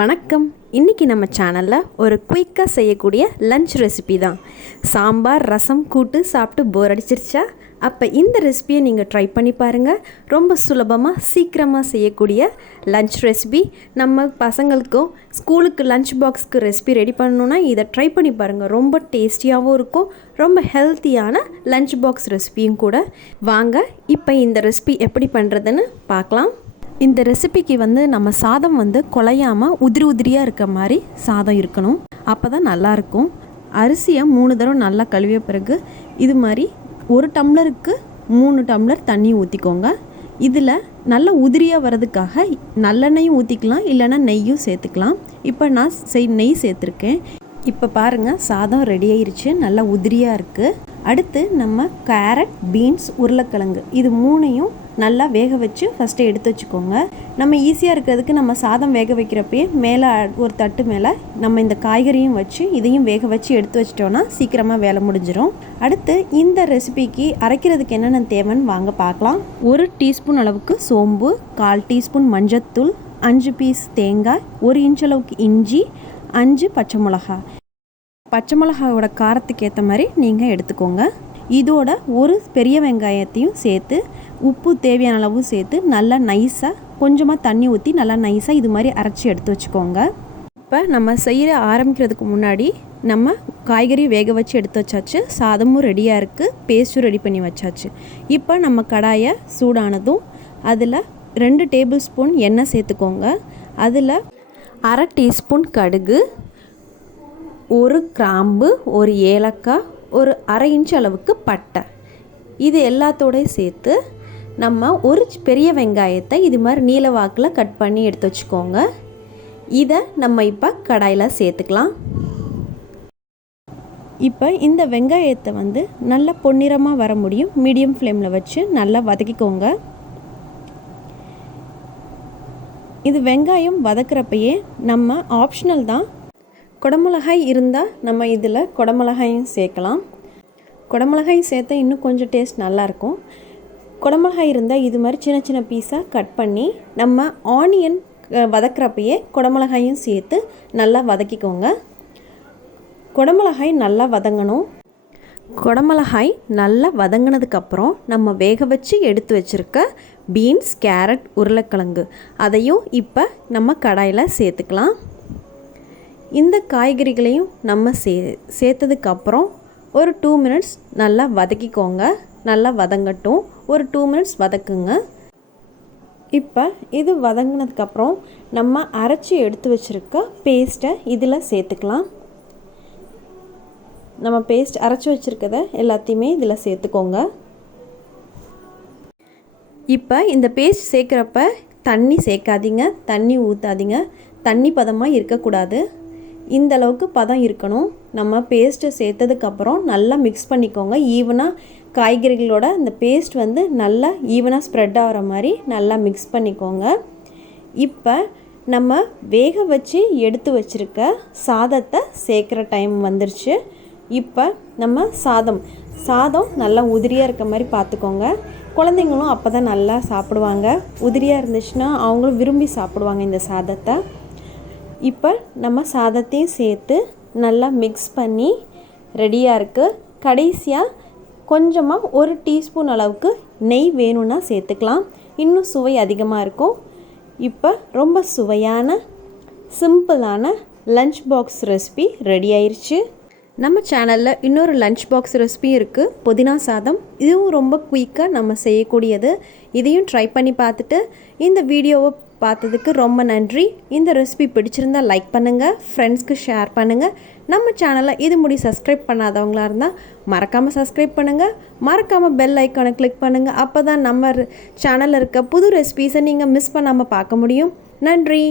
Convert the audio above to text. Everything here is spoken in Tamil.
வணக்கம். இன்றைக்கி நம்ம சேனலில் ஒரு குயிக்காக செய்யக்கூடிய லஞ்ச் ரெசிபி தான். சாம்பார் ரசம் கூட்டு சாப்பிட்டு போர் அடிச்சிருச்சா? அப்போ இந்த ரெசிபியை நீங்கள் ட்ரை பண்ணி பாருங்கள். ரொம்ப சுலபமாக சீக்கிரமாக செய்யக்கூடிய லஞ்ச் ரெசிபி. நம்ம பசங்களுக்கும் ஸ்கூலுக்கு லஞ்ச் பாக்ஸ்க்கு ரெசிபி ரெடி பண்ணணுன்னா இதை ட்ரை பண்ணி பாருங்கள். ரொம்ப டேஸ்டியாகவும் இருக்கும், ரொம்ப ஹெல்த்தியான லஞ்ச் பாக்ஸ் ரெசிபியும் கூட. வாங்க இப்போ இந்த ரெசிபி எப்படி பண்ணுறதுன்னு பார்க்கலாம். இந்த ரெசிபிக்கு நம்ம சாதம் குழையாமல் உதிரி உதிரியாக இருக்க மாதிரி சாதம் இருக்கணும். அப்போ தான் நல்லாயிருக்கும். அரிசியை 3 தடவை நல்லா கழுவிய பிறகு இது மாதிரி 1 டம்ளருக்கு 3 டம்ளர் தண்ணி ஊற்றிக்கோங்க. இதில் நல்லா உதிரியாக வர்றதுக்காக நல்லெண்ணெயும் ஊற்றிக்கலாம், இல்லைன்னா நெய்யும் சேர்த்துக்கலாம். இப்போ நான் நெய் சேர்த்துருக்கேன். இப்போ பாருங்கள், சாதம் ரெடி ஆயிருச்சு, நல்லா உதிரியாக இருக்குது. அடுத்து நம்ம கேரட், பீன்ஸ், உருளைக்கிழங்கு இது 3ஐயும் நல்லா வேக வச்சு ஃபஸ்ட்டு எடுத்து வச்சுக்கோங்க. நம்ம ஈஸியாக இருக்கிறதுக்கு நம்ம சாதம் வேக வைக்கிறப்பயே மேலே ஒரு தட்டு மேலே நம்ம இந்த காய்கறியும் வச்சு இதையும் வேக வச்சு எடுத்து வச்சிட்டோன்னா சீக்கிரமாக வேலை முடிஞ்சிடும். அடுத்து இந்த ரெசிபிக்கு அரைக்கிறதுக்கு என்னென்ன தேவைன்னு வாங்க பார்க்கலாம். 1 டீஸ்பூன் அளவுக்கு சோம்பு, 1/4 டீஸ்பூன் மஞ்சத்தூள், 5 பீஸ் தேங்காய், 1 இன்ச் அளவுக்கு இஞ்சி, 5 பச்சை மிளகா. பச்சை மிளகாவோட காரத்துக்கு ஏற்ற மாதிரி நீங்கள் எடுத்துக்கோங்க. இதோட ஒரு பெரிய வெங்காயத்தையும் சேர்த்து உப்பு தேவையான அளவு சேர்த்து நல்லா நைஸாக கொஞ்சமாக தண்ணி ஊற்றி நல்லா நைஸாக இது மாதிரி அரைச்சி எடுத்து வச்சுக்கோங்க. இப்போ நம்ம செய்கிற ஆரம்பிக்கிறதுக்கு முன்னாடி நம்ம காய்கறி வேக வச்சு எடுத்து வச்சாச்சு, சாதமும் ரெடியாக இருக்குது, பேஸ்ட்டும் ரெடி பண்ணி வச்சாச்சு. இப்போ நம்ம கடாயை சூடானதும் அதில் 2 டேபிள் ஸ்பூன் எண்ணெய் சேர்த்துக்கோங்க. அதில் 1/2 டீஸ்பூன் கடுகு, 1 கிராம்பு, 1 ஏலக்காய், 1/2 இன்ச் அளவுக்கு பட்டை, இது எல்லாத்தோடையும் சேர்த்து நம்ம ஒரு பெரிய வெங்காயத்தை இது மாதிரி நீல வாக்கில் கட் பண்ணி எடுத்து வச்சுக்கோங்க. இதை நம்ம இப்போ கடாயில் சேர்த்துக்கலாம். இப்போ இந்த வெங்காயத்தை நல்லா பொன்னிறமாக வர முடியும் மீடியம் ஃப்ளேமில் வச்சு நல்லா வதக்கிக்கோங்க. இது வெங்காயம் வதக்கிறப்பயே நம்ம ஆப்ஷனல் தான், குடமிளகாய் இருந்தால் நம்ம இதில் குடமிளகாயும் சேர்க்கலாம். குடமிளகாய் சேர்த்தா இன்னும் கொஞ்சம் டேஸ்ட் நல்லாயிருக்கும். குடமிளகாய் இருந்தால் இது மாதிரி சின்ன சின்ன பீஸாக கட் பண்ணி நம்ம ஆனியன் வதக்கிறப்பயே குடமிளகாயும் சேர்த்து நல்லா வதக்கிக்கோங்க. குடமிளகாய் நல்லா வதங்கணும். குடமிளகாய் நல்லா வதங்கினதுக்கப்புறம் நம்ம வேக வச்சு எடுத்து வச்சுருக்க பீன்ஸ், கேரட், உருளைக்கிழங்கு அதையும் இப்போ நம்ம கடாயில் சேர்த்துக்கலாம். இந்த காய்கறிகளையும் நம்ம சேர்த்ததுக்கப்புறம் ஒரு 2 மினிட்ஸ் நல்லா வதக்கிக்கோங்க. நல்லா வதங்கட்டும், ஒரு 2 மினிட்ஸ் வதக்குங்க. இப்போ இது வதங்கினதுக்கப்புறம் நம்ம அரைச்சி எடுத்து வச்சுருக்க பேஸ்ட்டை இதில் சேர்த்துக்கலாம். நம்ம பேஸ்ட் அரைச்சி வச்சுருக்கத எல்லாத்தையுமே இதில் சேர்த்துக்கோங்க. இப்போ இந்த பேஸ்ட் சேர்க்குறப்ப தண்ணி சேர்க்காதீங்க, தண்ணி ஊற்றாதீங்க, தண்ணி பதமாக இருக்கக்கூடாது. இந்த அளவுக்கு பதம் இருக்கணும். நம்ம பேஸ்ட்டு சேர்த்ததுக்கப்புறம் நல்லா மிக்ஸ் பண்ணிக்கோங்க. ஈவனாக காய்கறிகளோட இந்த பேஸ்ட் நல்லா ஈவனாக ஸ்ப்ரெட் ஆகிற மாதிரி நல்லா மிக்ஸ் பண்ணிக்கோங்க. இப்போ நம்ம வேக வச்சு எடுத்து வச்சுருக்க சாதத்தை சேர்க்குற டைம் வந்துருச்சு. இப்போ நம்ம சாதம் நல்லா உதிரியாக இருக்க மாதிரி பார்த்துக்கோங்க. குழந்தைங்களும் அப்போ தான் நல்லா சாப்பிடுவாங்க. உதிரியாக இருந்துச்சுன்னா அவங்களும் விரும்பி சாப்பிடுவாங்க இந்த சாதத்தை. இப்போ நம்ம சாதத்தையும் சேர்த்து நல்லா மிக்ஸ் பண்ணி ரெடியாக இருக்குது. கடைசியாக கொஞ்சமாக 1 டீஸ்பூன் அளவுக்கு நெய் வேணும்னா சேர்த்துக்கலாம், இன்னும் சுவை அதிகமாக இருக்கும். இப்போ ரொம்ப சுவையான சிம்பிளான லஞ்ச் பாக்ஸ் ரெசிபி ரெடி ஆயிடுச்சு. நம்ம சேனலில் இன்னொரு லஞ்ச் பாக்ஸ் ரெசிபி இருக்குது, புதினா சாதம். இதுவும் ரொம்ப குயிக்காக நம்ம செய்யக்கூடியது. இதையும் ட்ரை பண்ணி பார்த்துட்டு இந்த வீடியோவை பார்த்ததுக்கு ரொம்ப நன்றி. இந்த ரெசிபி பிடிச்சிருந்தால் லைக் பண்ணுங்கள், ஃப்ரெண்ட்ஸ்க்கு ஷேர் பண்ணுங்கள். நம்ம சேனலை இது முடி சப்ஸ்கிரைப் பண்ணாதவங்களாக இருந்தால் மறக்காமல் சப்ஸ்கிரைப் பண்ணுங்கள், மறக்காமல் பெல் ஐக்கானை கிளிக் பண்ணுங்கள். அப்போ தான் நம்ம சேனலில் இருக்க புது ரெசிபீஸை நீங்கள் மிஸ் பண்ணாமல் பார்க்க முடியும். நன்றி.